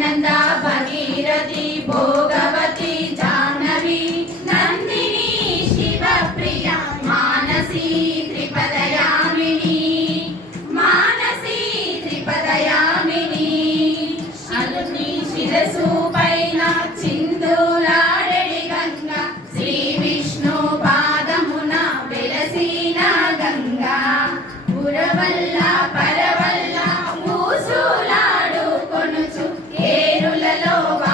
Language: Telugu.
అలకనంద భగీరథి భోగవతి లలో